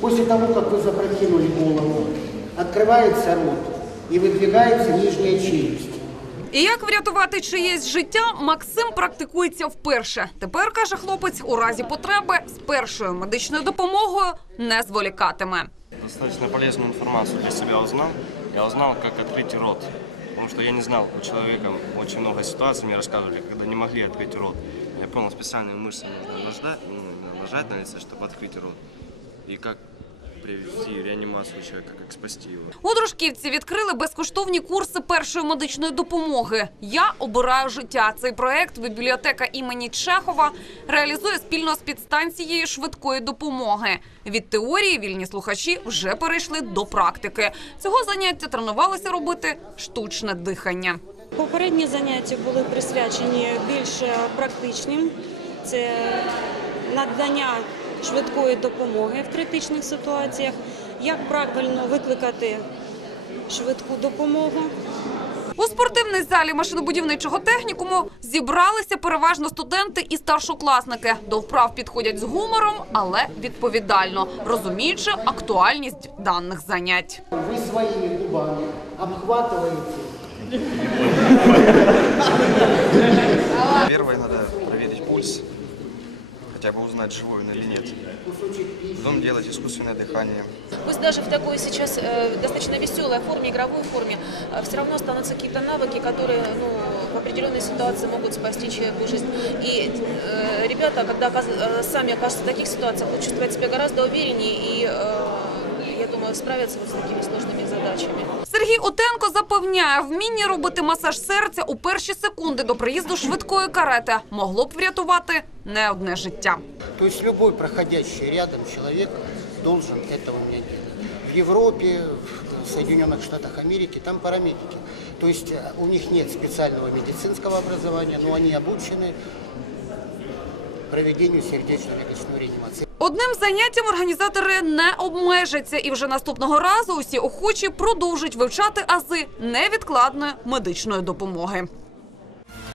После того, как вы запрокинули голову, открывается рот и выдвигается нижняя челюсть. І як врятувати чиєсь життя, Максим практикується вперше. Тепер каже хлопець, у разі потреби з першою медичною допомогою не зволікатиме. Достаточно полезную информацию для себя узнал. Я узнал, как открыть рот. Потому что я не знал, у человека очень много ситуаций мне рассказывали, когда не могли открыть рот. Я понял, специальные мышцы нужно нажать, ну, нажать на лице, чтобы открыть рот. И как привести реанимацию человека, как спасти его. У дружківці відкрили безкоштовні курси першої медичної допомоги. Я обираю життя. Цей проект бібліотека імені Чехова реалізує спільно з підстанцією швидкої допомоги. Від теорії вільні слухачі вже перейшли до практики. Цього заняття тренувалися робити штучне дихання. Попередні заняття були присвячені більш практичним. Це надання швидкої допомоги в критичних ситуаціях, як правильно викликати швидку допомогу. У спортивній залі машинобудівничого технікуму зібралися переважно студенти і старшокласники. До вправ підходять з гумором, але відповідально, розуміючи актуальність даних занять. Вы своими губами обхватываете Первое надо проверить пульс, хотя бы узнать, живой он или нет. Потом делать искусственное дыхание. Пусть даже в такой сейчас э, достаточно веселой форме, игровой форме, все равно останутся какие-то навыки, которые ну, в определенной ситуации могут спасти человеку жизнь. И э, ребята, когда э, сами окажутся в таких ситуациях, будут чувствовать себя гораздо увереннее и, э, я думаю, справятся вот с такими сложными задачами. Сергій Отенко запевняє, вміння робити масаж серця у перші секунди до приїзду швидкої карети могло б врятувати не одне життя. То есть любой проходящий рядом человек должен это уметь делать. В Европе, в Соединенных Штатах Америки там парамедики. То есть э, у них нет специального медицинского образования, но они обучены проведению сердечно-легочной реанимации. Одним заняттям організатори не обмежаться, і вже наступного разу усі охочі продовжать вивчати ази невідкладної медичної допомоги.